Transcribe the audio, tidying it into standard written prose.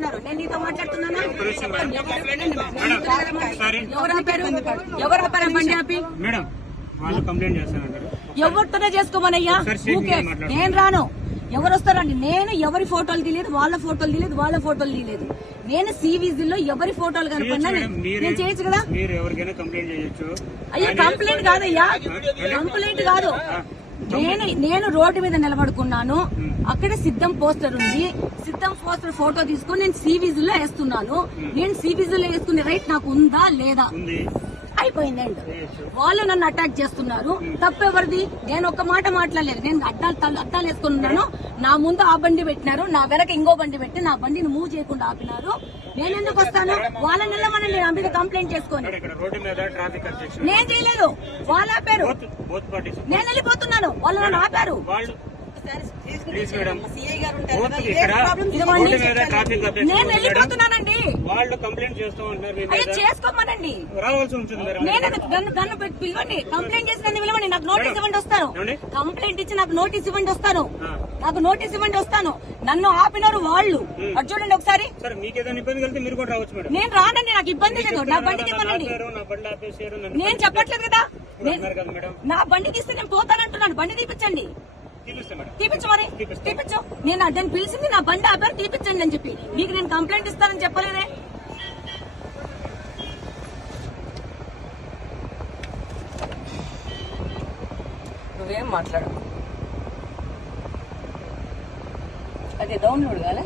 మాట్లాడుతున్నారు. నేను నీతో మాట్లాడుతున్నానా? ఎవరు ఆపారు? ఎవరు ఆపారు బండి ఆపి? ఎవరితోనే చేసుకోమనయ్యా. నేను రాను. ఎవరు వస్తారండి? నేను ఎవరి ఫోటోలు తీయలేదు, వాళ్ళ ఫోటోలు తీయలేదు, వాళ్ళ ఫోటోలు తీయలేదు. నేను సివిజిల్లో ఎవరి ఫోటోలు కనుకున్నా నేను చేయొచ్చు కదా. అయ్యా కంప్లైంట్ కాదయ్యా, కంప్లైంట్ కాదు. నేను రోడ్డు మీద నిలబడుకున్నాను. అక్కడ సిద్ధం పోస్టర్ ఉంది. సిద్ధం పోస్టర్ ఫోటో తీసుకుని నేను సివిజిల్లో వేస్తున్నాను. నేను సివిజిల్లో వేసుకునే రైట్ నాకు ఉందా లేదా? అయిపోయిందండి. వాళ్ళు నన్ను అటాక్ చేస్తున్నారు. తప్పెవరిది? నేను ఒక్క మాట మాట్లాడలేదు. నేను అద్దాలు వేసుకున్నాను. నా ముందు ఆ బండి పెట్టినారు, నా వెనక ఇంకో బండి పెట్టి నా బండిని మూవ్ చేయకుండా ఆపినారు. నేను ఎందుకు వస్తాను? వాళ్ళని వెళ్ళమనండి, నా మీద కంప్లైంట్ చేసుకొని. నేను చేయలేదు, వాళ్ళు ఆపారు. నేను వెళ్ళిపోతున్నాను, వాళ్ళు నన్ను ఆపారు. నేను వెళ్ళిపోతున్నానండి. వాళ్ళు కంప్లైంట్ చేస్తూ ఉంటారు. చేసుకోమనండి. నన్ను పిలవండి. కంప్లైంట్ చేసి నన్ను పిలవండి. నాకు నోటీస్ ఇవ్వండి, వస్తాను. కంప్లైంట్ ఇచ్చి నాకు నోటీస్ ఇవ్వండి, వస్తాను. నాకు నోటీస్ ఇవ్వండి, వస్తాను. నన్ను ఆపినారు వాళ్ళు. అది చూడండి ఒకసారి. నేను రానండి, నాకు ఇబ్బంది లేదు. నా బండికి ఇవ్వనండి. నేను చెప్పట్లేదు కదా. నా బండికి ఇస్తే నేను పోతానంటున్నాను. బండి తీపించండి. తీపించు, మరి తీపించు. నేను దాన్ని పిలిచింది నా బండి ఆపారు, తీపించండి అని చెప్పి. మీకు నేను కంప్లైంట్ ఇస్తానని చెప్పలేదే. నువ్వేం మాట్లాడు. అదే డౌన్లోడ్ కాలే.